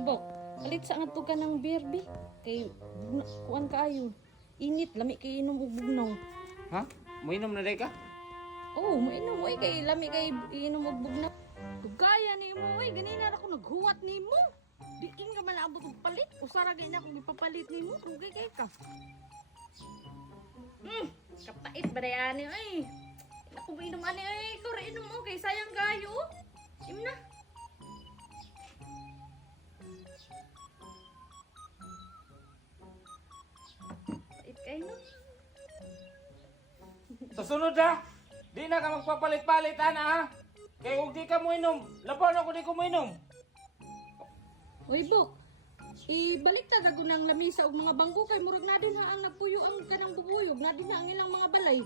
Bok, alit sa nga to ka ng berbi. Kay, kuan kaayo. Init, lami kay inom og bugnaw. Ha? Muinom na day ka? Oo, mainom oy kay lami kay inom og bugnaw. Gaya ni mo oy, ganina ako naghuwat ni mo. Diin ka man naabot og palit. Usara gay na akong ipapalit ni mo. Rugay kay ka. Kapait ba dayani oy. Ako ba inom ani oy, ko ra inom mo kay sayang gayo. Imna. Pait kay no. Sa sunod ha, di na ka magpapalit-palit ana ha. Kaya kung di ka mo inom, laban ako di ko mo inom. Uy, Bok. Ibalik ta gago ng lamisa og mga bangko kay murag na din ha ang nagpuyo ang kanang bubuyog na din na ang ilang mga balay.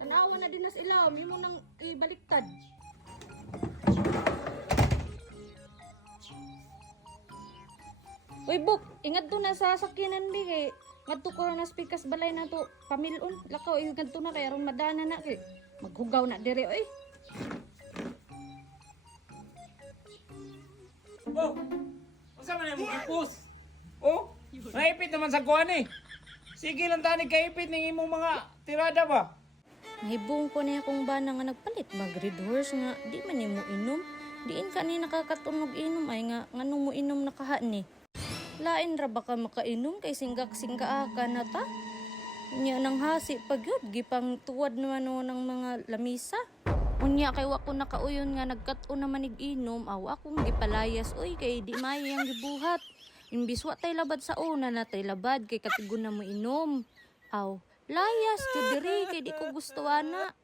Tanawa na din nas ilaw, imo nang ibaliktad. Uy, Bok, ingat to na sa sakyanan di kay ngadto ko na spikas balay na to pamilon. Lakaw ingat to na kay aron madana na kay maghugaw na dire oy. Oh, unsa man mo ipus? Oh, naipit naman sa kuan eh. Sige lang tani kaipit ning imong mga tirada ba? Nahibong ko niya kung ba na nga nagpalit mag-red horse nga di man mo inom. Diin ka ni nakakatunog inom ay nga nganong mo inom nakaha ni. Lain ra ba ka makainom kay singgak-singga ka na ta? Nya nang hasi pagyud gipang tuwad naman no ng mga lamisa. Unya kay wa ko nakauyon nga nagkat-o naman ig-inom aw akong gipalayas oy kay di mayang gibuhat. Imbis wa tay labad sa una na tay labad kay katigon na mo inom. Aw, layas jud diri kay di ko gusto ana.